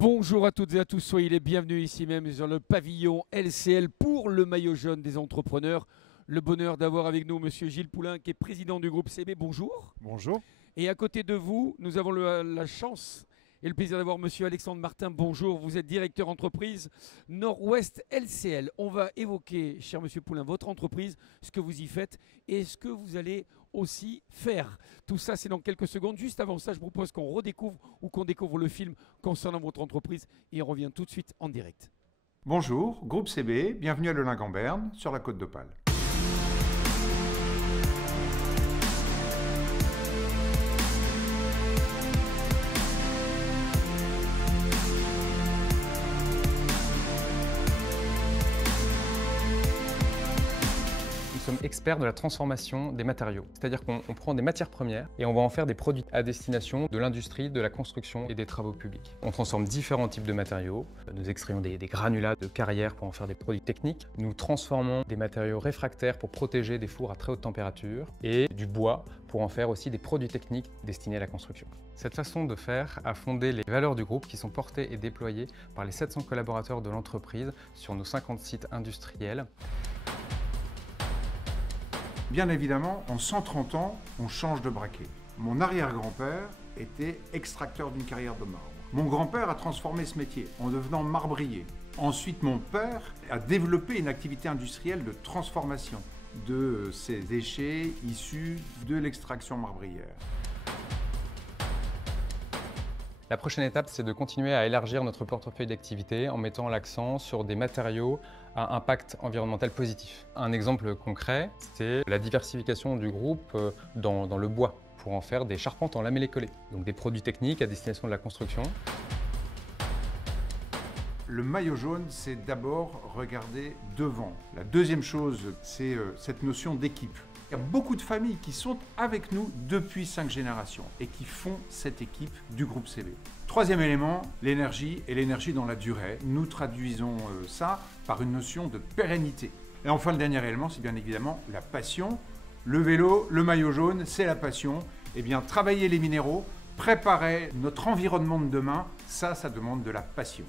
Bonjour à toutes et à tous, soyez les bienvenus ici même sur le pavillon LCL pour le maillot jaune des entrepreneurs. Le bonheur d'avoir avec nous Monsieur Gilles Poulain qui est président du groupe CB. Bonjour. Bonjour. Et à côté de vous, nous avons la chance et le plaisir d'avoir Monsieur Alexandre Martin. Bonjour, vous êtes directeur entreprise Nord-Ouest LCL. On va évoquer, cher Monsieur Poulain, votre entreprise, ce que vous y faites et ce que vous allez aussi faire. Tout ça, c'est dans quelques secondes. Juste avant ça, je propose qu'on redécouvre ou qu'on découvre le film concernant votre entreprise et on revient tout de suite en direct. Bonjour, groupe CB, bienvenue à Le Lingamberne, sur la Côte d'Opale. Nous sommes experts de la transformation des matériaux. C'est-à-dire qu'on prend des matières premières et on va en faire des produits à destination de l'industrie, de la construction et des travaux publics. On transforme différents types de matériaux. Nous extrayons des granulats de carrière pour en faire des produits techniques. Nous transformons des matériaux réfractaires pour protéger des fours à très haute température et du bois pour en faire aussi des produits techniques destinés à la construction. Cette façon de faire a fondé les valeurs du groupe qui sont portées et déployées par les 700 collaborateurs de l'entreprise sur nos 50 sites industriels. Bien évidemment, en 130 ans, on change de braquet. Mon arrière-grand-père était extracteur d'une carrière de marbre. Mon grand-père a transformé ce métier en devenant marbrier. Ensuite, mon père a développé une activité industrielle de transformation de ces déchets issus de l'extraction marbrière. La prochaine étape, c'est de continuer à élargir notre portefeuille d'activités en mettant l'accent sur des matériaux à impact environnemental positif. Un exemple concret, c'est la diversification du groupe dans le bois pour en faire des charpentes en lamellé-collé, donc des produits techniques à destination de la construction. Le maillot jaune, c'est d'abord regarder devant. La deuxième chose, c'est cette notion d'équipe. Il y a beaucoup de familles qui sont avec nous depuis 5 générations et qui font cette équipe du groupe CB. Troisième élément, l'énergie et l'énergie dans la durée. Nous traduisons ça par une notion de pérennité. Et enfin, le dernier élément, c'est bien évidemment la passion. Le vélo, le maillot jaune, c'est la passion. Eh bien, travailler les minéraux, préparer notre environnement de demain, ça demande de la passion.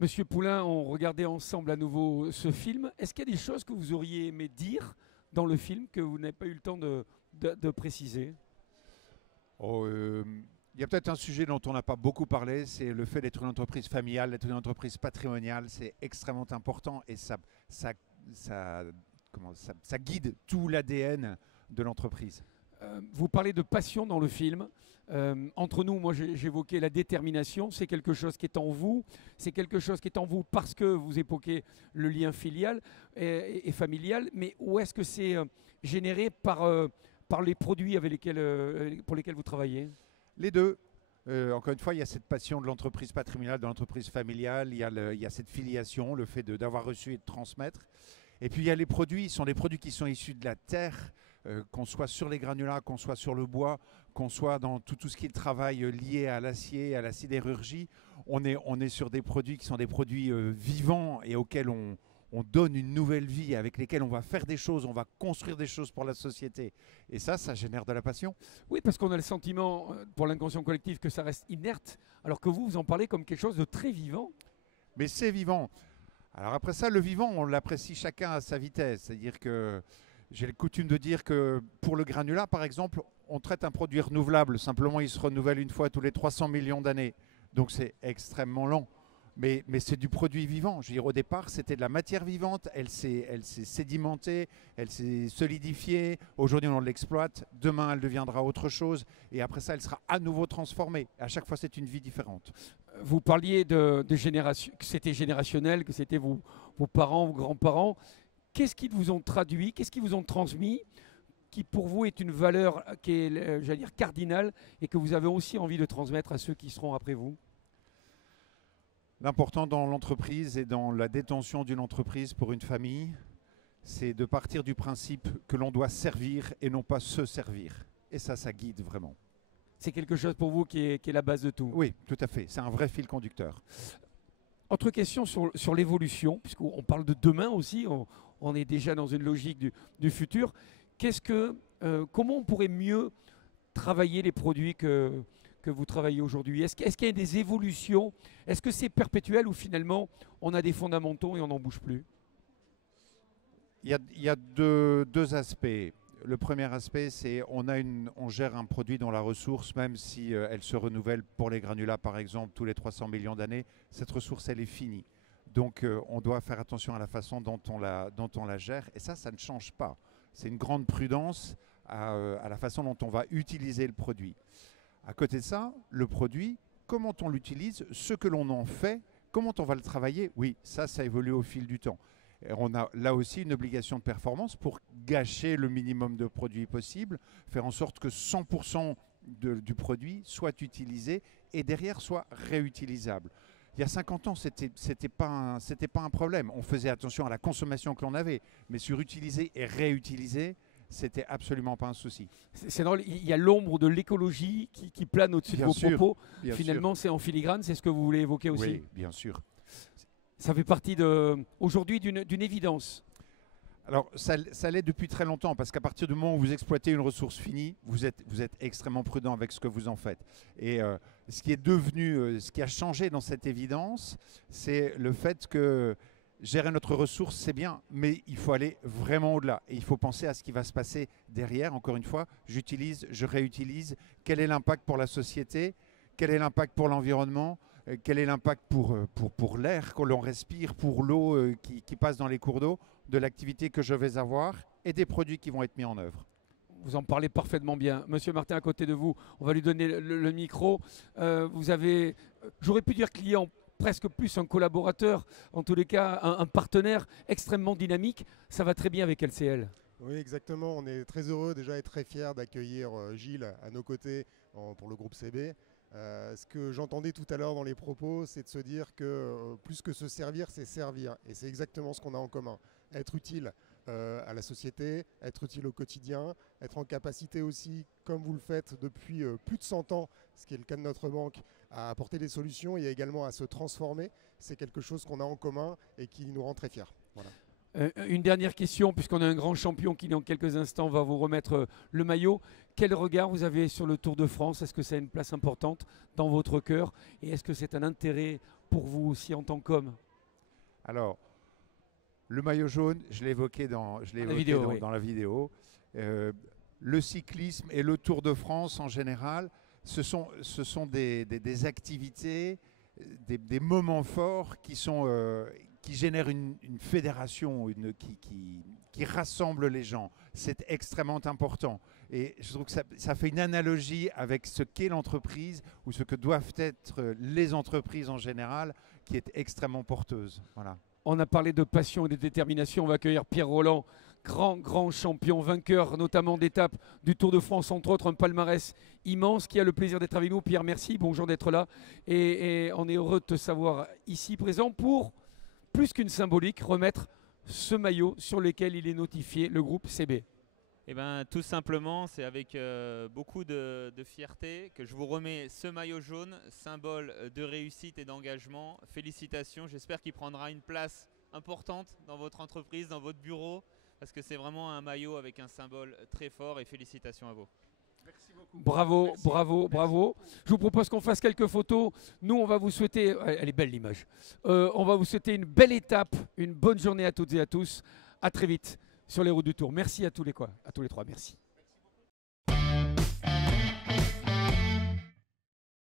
Monsieur Poulain, on regardait ensemble à nouveau ce film. Est-ce qu'il y a des choses que vous auriez aimé dire dans le film que vous n'avez pas eu le temps de préciser? Il y a peut-être un sujet dont on n'a pas beaucoup parlé, c'est le fait d'être une entreprise familiale, d'être une entreprise patrimoniale. C'est extrêmement important et ça guide tout l'ADN de l'entreprise. Vous parlez de passion dans le film. Entre nous, moi j'évoquais la détermination, c'est quelque chose qui est en vous, c'est quelque chose qui est en vous parce que vous évoquez le lien filial et familial, mais où est-ce que c'est généré par les produits pour lesquels vous travaillez? Les deux. Encore une fois, il y a cette passion de l'entreprise patrimoniale, de l'entreprise familiale, il y a cette filiation, le fait d'avoir reçu et de transmettre. Et puis il y a les produits, ce sont des produits qui sont issus de la terre, qu'on soit sur les granulats, qu'on soit sur le bois, qu'on soit dans tout ce qui est le travail lié à l'acier, à la sidérurgie. On est sur des produits qui sont des produits vivants et auxquels on donne une nouvelle vie, avec lesquels on va faire des choses, on va construire des choses pour la société. Et ça génère de la passion. Oui, parce qu'on a le sentiment, pour l'inconscient collectif, que ça reste inerte, alors que vous en parlez comme quelque chose de très vivant. Mais c'est vivant. Alors après ça, le vivant, on l'apprécie chacun à sa vitesse. C'est-à-dire que j'ai le coutume de dire que pour le granulat, par exemple, on traite un produit renouvelable. Simplement, il se renouvelle une fois tous les 300 millions d'années. Donc c'est extrêmement lent. Mais c'est du produit vivant. Je veux dire, au départ, c'était de la matière vivante. Elle s'est sédimentée, elle s'est solidifiée. Aujourd'hui, on l'exploite. Demain, elle deviendra autre chose. Et après ça, elle sera à nouveau transformée. À chaque fois, c'est une vie différente. Vous parliez de génération, que c'était générationnel, que c'était vos parents, vos grands-parents. Qu'est-ce qu'ils vous ont traduit? Qu'est-ce qu'ils vous ont transmis qui pour vous est une valeur qui est, j'allais dire, cardinale et que vous avez aussi envie de transmettre à ceux qui seront après vous? L'important dans l'entreprise et dans la détention d'une entreprise pour une famille, c'est de partir du principe que l'on doit servir et non pas se servir. Et ça guide vraiment. C'est quelque chose pour vous qui est la base de tout? Oui, tout à fait. C'est un vrai fil conducteur. Autre question sur l'évolution, puisqu'on parle de demain aussi, on est déjà dans une logique du futur. Comment on pourrait mieux travailler les produits que vous travaillez aujourd'hui? Est-ce qu'il y a des évolutions? Est-ce que c'est perpétuel ou finalement on a des fondamentaux et on n'en bouge plus? Il y a deux aspects. Le premier aspect, c'est on gère un produit dont la ressource, même si elle se renouvelle pour les granulats par exemple tous les 300 millions d'années, cette ressource elle est finie. Donc on doit faire attention à la façon dont on la gère et ça ne change pas. C'est une grande prudence à la façon dont on va utiliser le produit. À côté de ça, le produit, comment on l'utilise, ce que l'on en fait, comment on va le travailler, oui, ça évolue au fil du temps. Et on a là aussi une obligation de performance pour gâcher le minimum de produits possible, faire en sorte que 100% du produit soit utilisé et derrière soit réutilisable. Il y a 50 ans, c'était pas un problème. On faisait attention à la consommation que l'on avait, mais sur utiliser et réutiliser, c'était absolument pas un souci. C'est drôle, il y a l'ombre de l'écologie qui plane au-dessus de vos propos. Finalement, c'est en filigrane, c'est ce que vous voulez évoquer aussi? Oui, bien sûr. Ça fait partie aujourd'hui d'une évidence. Alors, ça l'est depuis très longtemps, parce qu'à partir du moment où vous exploitez une ressource finie, vous êtes extrêmement prudent avec ce que vous en faites. Et ce qui a changé dans cette évidence, c'est le fait que gérer notre ressource, c'est bien, mais il faut aller vraiment au-delà. Et il faut penser à ce qui va se passer derrière. Encore une fois, j'utilise, je réutilise. Quel est l'impact pour la société? Quel est l'impact pour l'environnement? Quel est l'impact pour l'air que l'on respire, pour l'eau qui passe dans les cours d'eau, de l'activité que je vais avoir et des produits qui vont être mis en œuvre? Vous en parlez parfaitement bien. Monsieur Martin, à côté de vous, on va lui donner le micro. Vous avez, j'aurais pu dire client, presque plus un collaborateur, en tous les cas un partenaire extrêmement dynamique. Ça va très bien avec LCL. Oui, exactement. On est très heureux déjà et très fiers d'accueillir Gilles à nos côtés pour le groupe CB. Ce que j'entendais tout à l'heure dans les propos, c'est de se dire que plus que se servir, c'est servir. Et c'est exactement ce qu'on a en commun. Être utile à la société, être utile au quotidien, être en capacité aussi, comme vous le faites depuis plus de 100 ans, ce qui est le cas de notre banque, à apporter des solutions et également à se transformer. C'est quelque chose qu'on a en commun et qui nous rend très fiers. Voilà. Une dernière question, puisqu'on a un grand champion qui dans quelques instants va vous remettre le maillot. Quel regard vous avez sur le Tour de France? Est-ce que ça a une place importante dans votre cœur? Et est-ce que c'est un intérêt pour vous aussi en tant qu'homme? Alors, le maillot jaune, je l'ai évoqué dans la vidéo. Le cyclisme et le Tour de France en général, ce sont des activités, des moments forts qui génèrent une fédération, qui rassemble les gens. C'est extrêmement important. Et je trouve que ça fait une analogie avec ce qu'est l'entreprise ou ce que doivent être les entreprises en général, qui est extrêmement porteuse. Voilà. On a parlé de passion et de détermination. On va accueillir Pierre Rolland, grand champion, vainqueur notamment d'étapes du Tour de France, entre autres un palmarès immense, qui a le plaisir d'être avec nous. Pierre, merci, bonjour d'être là. Et on est heureux de te savoir ici présent pour, plus qu'une symbolique, remettre ce maillot sur lequel il est notifié le groupe CB. Eh bien, tout simplement, c'est avec beaucoup de fierté que je vous remets ce maillot jaune, symbole de réussite et d'engagement. Félicitations, j'espère qu'il prendra une place importante dans votre entreprise, dans votre bureau, parce que c'est vraiment un maillot avec un symbole très fort, et félicitations à vous. Merci beaucoup. Bravo, merci. Bravo. Je vous propose qu'on fasse quelques photos. Nous, on va vous souhaiter, elle est belle l'image, on va vous souhaiter une belle étape, une bonne journée à toutes et à tous. À très vite sur les routes du Tour. Merci à tous les trois, merci.